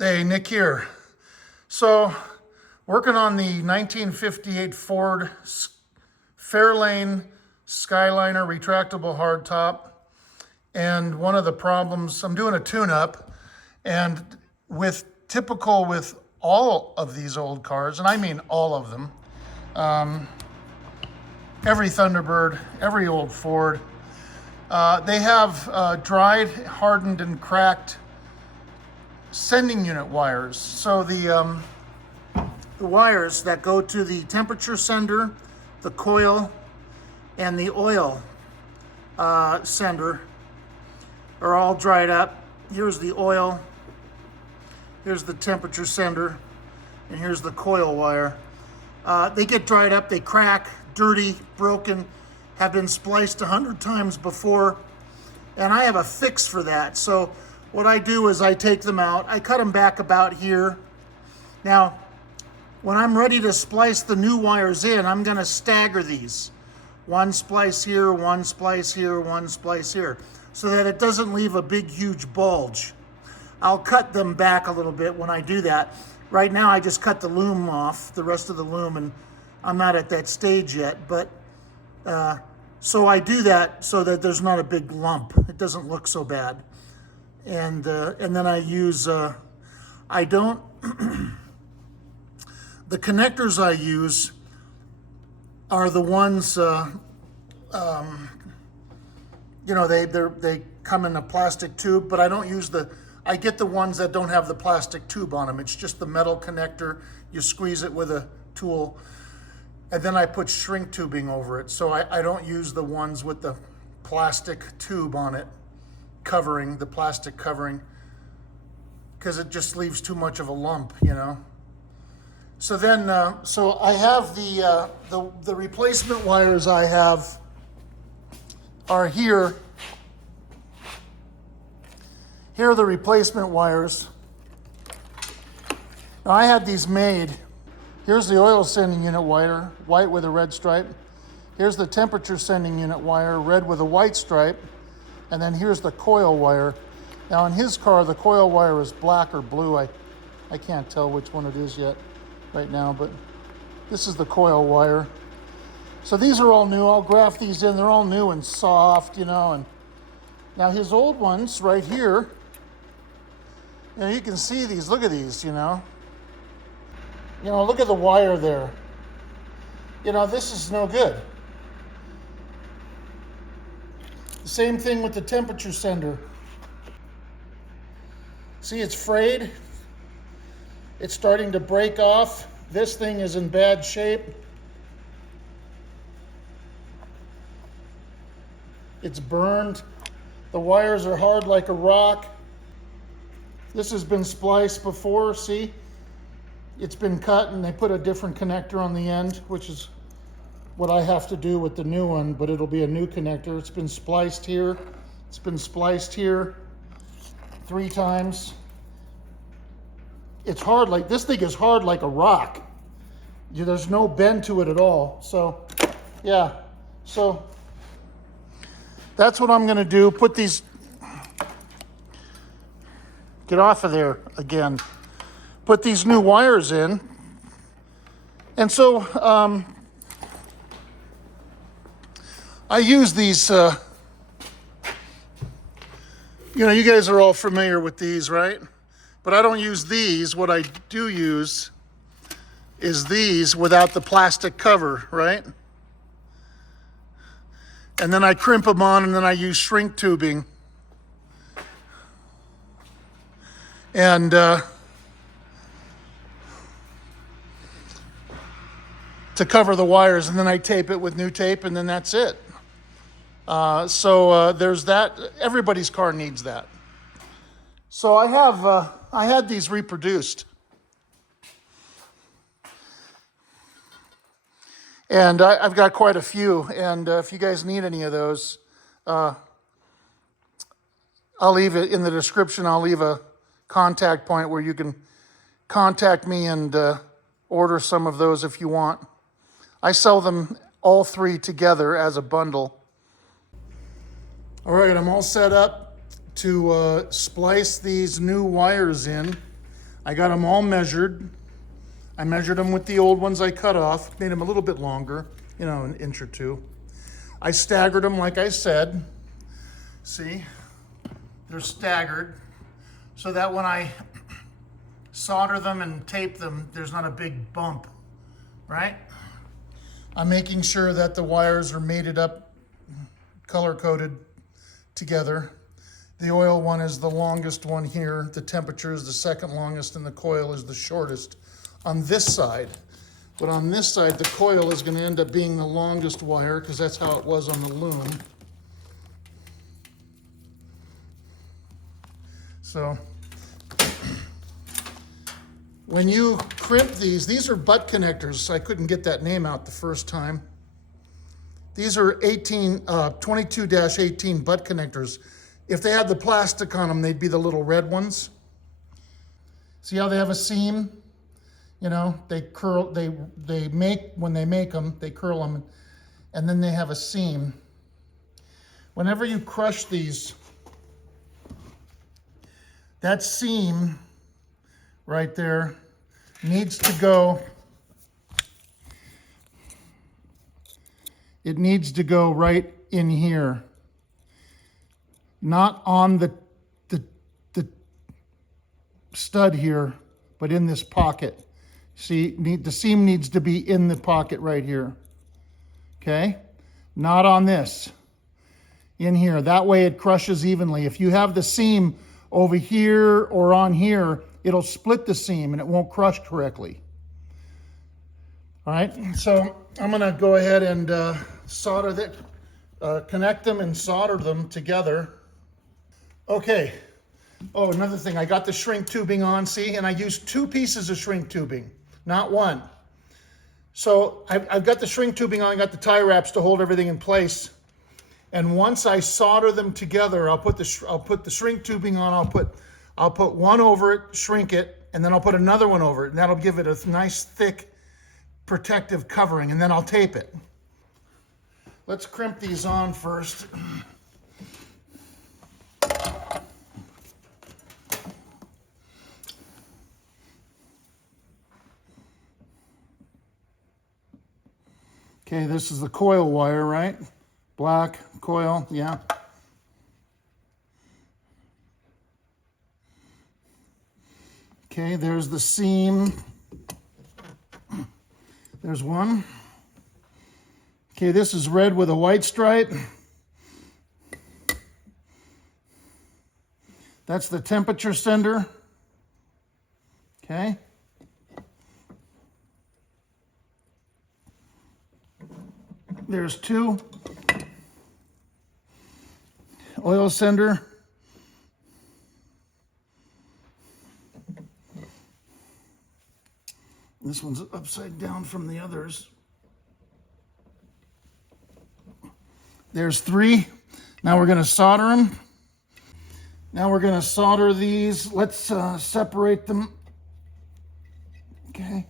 Hey, Nick here. So, working on the 1958 Ford Fairlane Skyliner retractable hardtop. And one of the problems, I'm doing a tune-up, and typical with all of these old cars, and I mean all of them, every Thunderbird, every old Ford, they have dried, hardened, and cracked sending unit wires. So the wires that go to the temperature sender, the coil, and the oil sender are all dried up. Here's the oil, here's the temperature sender, and here's the coil wire. They get dried up, they crack, dirty, broken, have been spliced 100 times before, and I have a fix for that. So what I do is I take them out, I cut them back about here. Now, when I'm ready to splice the new wires in, I'm gonna stagger these. One splice here, one splice here, one splice here, so that it doesn't leave a big, huge bulge. I'll cut them back a little bit when I do that. Right now, I just cut the loom off, the rest of the loom, and I'm not at that stage yet, but so I do that so that there's not a big lump. It doesn't look so bad. And then I use, I don't, the connectors I use are the ones, you know, they come in a plastic tube, but I don't use I get the ones that don't have the plastic tube on them. It's just the metal connector. You squeeze it with a tool, and then I put shrink tubing over it. So I don't use the ones with the plastic tube on it, the plastic covering, because it just leaves too much of a lump, you know. So then, so I have the replacement wires I have are here. Here are the replacement wires. Now I had these made. Here's the oil sending unit wire, white with a red stripe. Here's the temperature sending unit wire, red with a white stripe. And then here's the coil wire. Now in his car, the coil wire is black or blue. I can't tell which one it is yet right now, but this is the coil wire. So these are all new. I'll graft these in. They're all new and soft, you know. And now his old ones right here, you know, you can see these. Look at these, you know. You know, look at the wire there. You know, this is no good. The same thing with the temperature sender. See, it's frayed. It's starting to break off. This thing is in bad shape. It's burned. The wires are hard like a rock. This has been spliced before, see? It's been cut and they put a different connector on the end, which is what I have to do with the new one, but it'll be a new connector. It's been spliced here. It's been spliced here 3 times. It's hard like, this thing is hard like a rock. There's no bend to it at all. So, yeah. So, that's what I'm gonna do. Put these, get off of there again. Put these new wires in. And so, I use these, you know, you guys are all familiar with these, right? But I don't use these. What I do use is these without the plastic cover, right? And then I crimp them on, and then I use shrink tubing. And to cover the wires, and then I tape it with new tape, and then that's it. So there's that. Everybody's car needs that. So I had these reproduced. And I've got quite a few, and if you guys need any of those, I'll leave it in the description. I'll leave a contact point where you can contact me and order some of those if you want. I sell them all 3 together as a bundle. All right, I'm all set up to splice these new wires in. I got them all measured. I measured them with the old ones I cut off, made them a little bit longer, you know, an inch or two. I staggered them like I said. See, they're staggered so that when I solder them and tape them, there's not a big bump, right? I'm making sure that the wires are mated up, color-coded together. The oil one is the longest one here. The temperature is the second longest, and the coil is the shortest on this side. But on this side, the coil is going to end up being the longest wire because that's how it was on the loom. So when you crimp these are butt connectors. I couldn't get that name out the first time. These are 22-18 butt connectors. If they had the plastic on them, they'd be the little red ones. See how they have a seam? You know, they curl, when they make them, they curl them, and then they have a seam. Whenever you crush these, that seam right there needs to go, it needs to go right in here. Not on the stud here, but in this pocket. See, the seam needs to be in the pocket right here. Okay? Not on this. In here. That way it crushes evenly. If you have the seam over here or on here, it'll split the seam and it won't crush correctly. All right? So I'm going to go ahead and solder that, connect them and solder them together. Okay. Oh, another thing. I got the shrink tubing on, see? And I used 2 pieces of shrink tubing, not 1. So I've got the shrink tubing on, I got the tie wraps to hold everything in place. And once I solder them together, I'll put the shrink tubing on, I'll put one over it, shrink it, and then I'll put another one over it. And that'll give it a nice thick protective covering, and then I'll tape it. Let's crimp these on first. Okay, this is the coil wire, right? Black coil, yeah. Okay, there's the seam. There's one. Okay, this is red with a white stripe. That's the temperature sender. Okay. There's 2. Oil sender. This one's upside down from the others. There's 3. Now we're going to solder them. Now we're going to solder these. Let's separate them. Okay.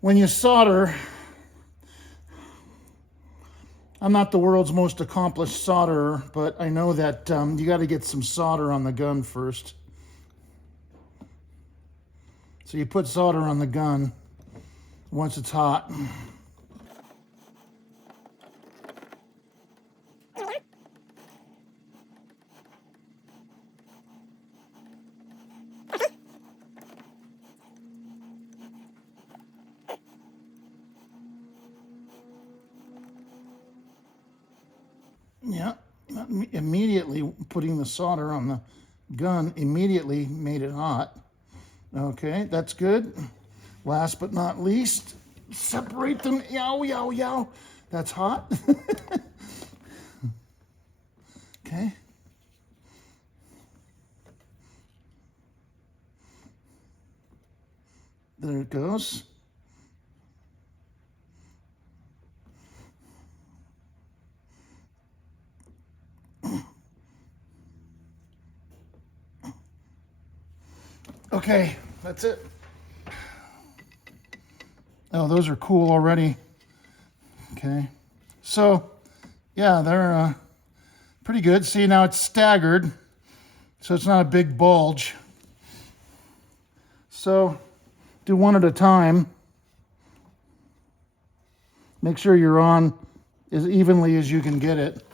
When you solder, I'm not the world's most accomplished solderer, but I know that you got to get some solder on the gun first. So you put solder on the gun once it's hot. Yeah, immediately putting the solder on the gun immediately made it hot. Okay, that's good. Last but not least, separate them. Yow, yow, yow. That's hot. Okay. There it goes. Okay, that's it. Oh, those are cool already. Okay, so Yeah, they're pretty good. See, now it's staggered, so it's not a big bulge. So do one at a time. Make sure you're on as evenly as you can get it.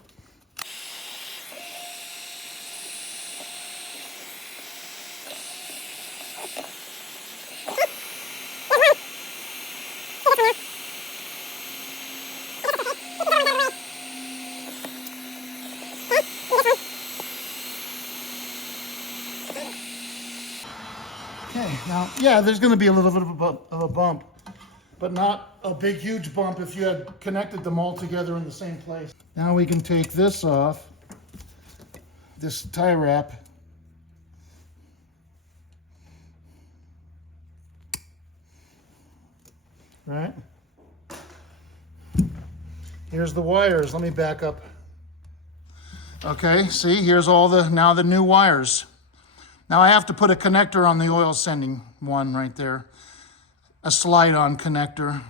Okay, now, yeah, there's going to be a little bit of a bump, but not a big, huge bump if you had connected them all together in the same place. Now we can take this off, this tie wrap. Right? Here's the wires. Let me back up. Okay, see, here's all now the new wires. Now I have to put a connector on the oil sending one right there. A slide-on connector.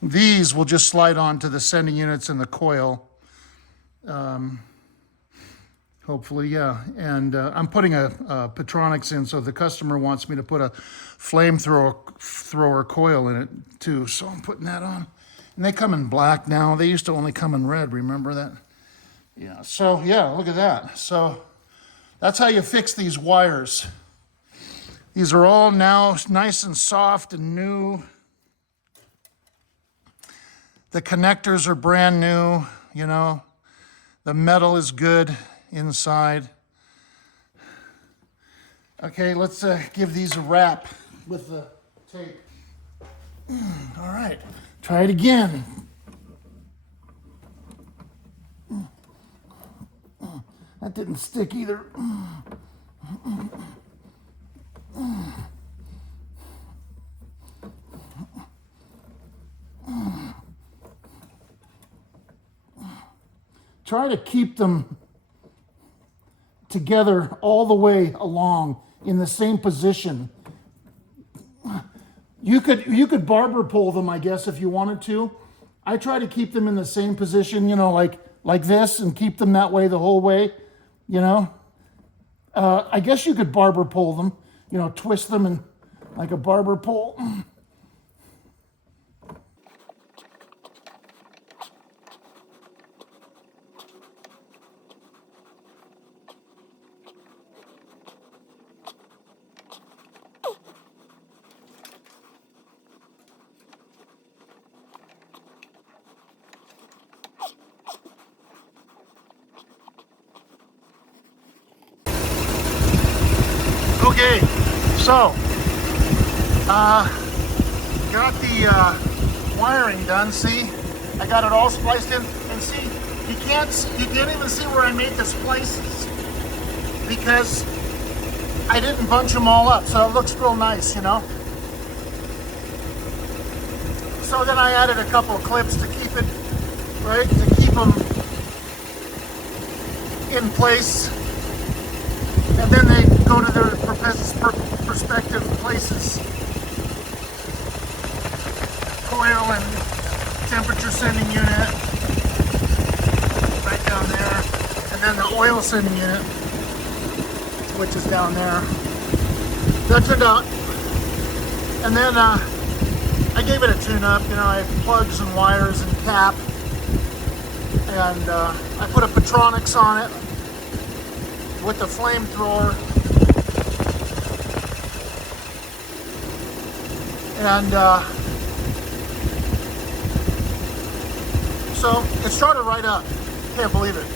These will just slide on to the sending units in the coil. Hopefully, yeah. And I'm putting a Petronics in, so the customer wants me to put a flamethrower coil in it too. So I'm putting that on. And they come in black now. They used to only come in red, remember that? Yeah, so yeah, look at that. So that's how you fix these wires. These are all now nice and soft and new. The connectors are brand new, you know. The metal is good inside. Okay, let's give these a wrap with the tape. All right, try it again. That didn't stick either. Try to keep them together all the way along in the same position. You could barber pole them, I guess, if you wanted to. I try to keep them in the same position, you know, like this, and keep them that way the whole way, you know. I guess you could barber pole them, you know, twist them and like a barber pole. Okay, so got the wiring done. See, I got it all spliced in, and see, you can't even see where I made the splices because I didn't bunch them all up, so it looks real nice, you know. So then I added a couple of clips to keep it right, to keep them in place. And then they go to their respective places. Coil and temperature sending unit, right down there. And then the oil sending unit, which is down there. That turned out. And then I gave it a tune-up. You know, I had plugs and wires and cap. And I put a Petronics on it with the flamethrower, and so it started right up. Can't believe it.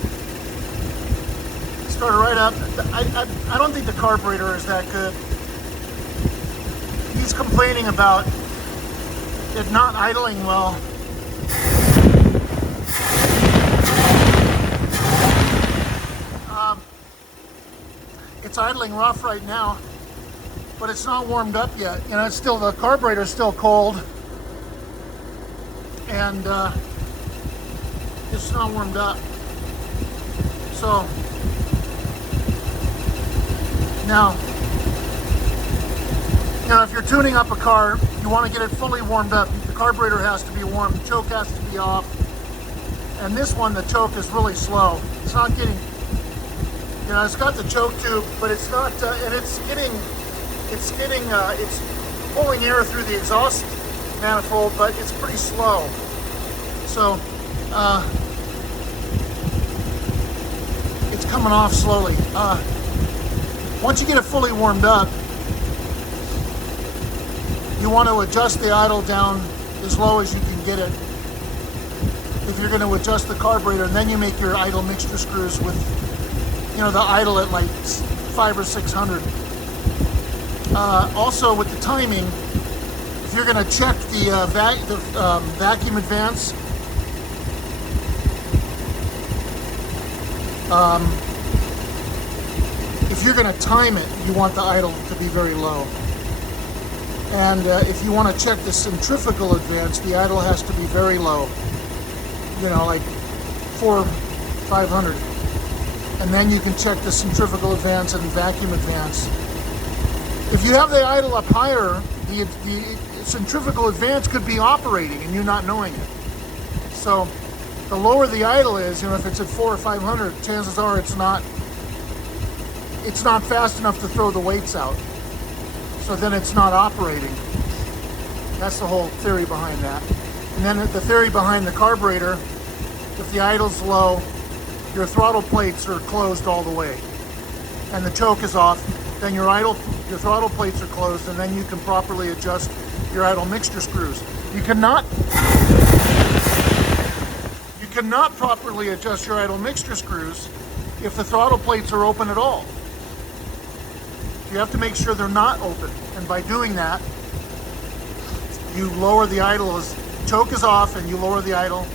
It started right up. I don't think the carburetor is that good. He's complaining about it not idling well. It's idling rough right now, but it's not warmed up yet. You know, it's still, the carburetor's still cold, and it's not warmed up. So now, you know, if you're tuning up a car, you want to get it fully warmed up. The carburetor has to be warm, the choke has to be off, And this one, the choke is really slow. It's not getting, you know, it's got the choke tube, but it's not, and it's pulling air through the exhaust manifold, but it's pretty slow. So, it's coming off slowly. Once you get it fully warmed up, you want to adjust the idle down as low as you can get it if you're going to adjust the carburetor, and then you make your idle mixture screws with, you know, the idle at like 500 or 600. Also with the timing, if you're going to check the vacuum advance, if you're going to time it, you want the idle to be very low. And if you want to check the centrifugal advance, the idle has to be very low. You know, like 500. And then you can check the centrifugal advance and vacuum advance. If you have the idle up higher, the centrifugal advance could be operating and you're not knowing it. So the lower the idle is, you know, if it's at 400 or 500, chances are it's not fast enough to throw the weights out. So then it's not operating. That's the whole theory behind that. And then the theory behind the carburetor, if the idle's low, your throttle plates are closed all the way. And the choke is off, then your throttle plates are closed, and then you can properly adjust your idle mixture screws. You cannot properly adjust your idle mixture screws if the throttle plates are open at all. You have to make sure they're not open, and by doing that, you lower the idle as choke is off, and you lower the idle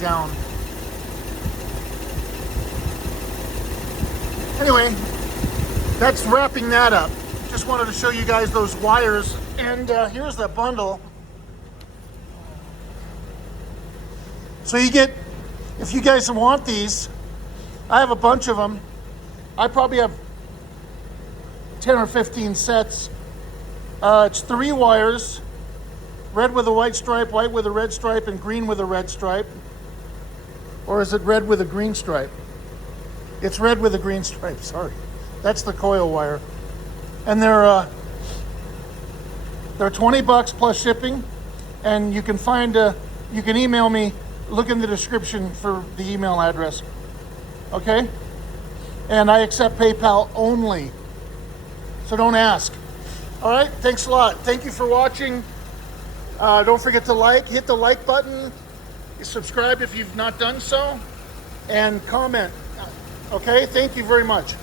down. Anyway, that's wrapping that up. Just wanted to show you guys those wires, and here's the bundle. So you get, if you guys want these, I have a bunch of them. I probably have 10 or 15 sets. It's 3 wires, red with a white stripe, white with a red stripe, and green with a red stripe. Or is it red with a green stripe? It's red with a green stripe, sorry. That's the coil wire. And they're $20 plus shipping, and you can you can email me, look in the description for the email address. Okay? And I accept PayPal only. So don't ask. All right, thanks a lot. Thank you for watching. Don't forget to hit the like button, subscribe if you've not done so, and comment. Okay, thank you very much.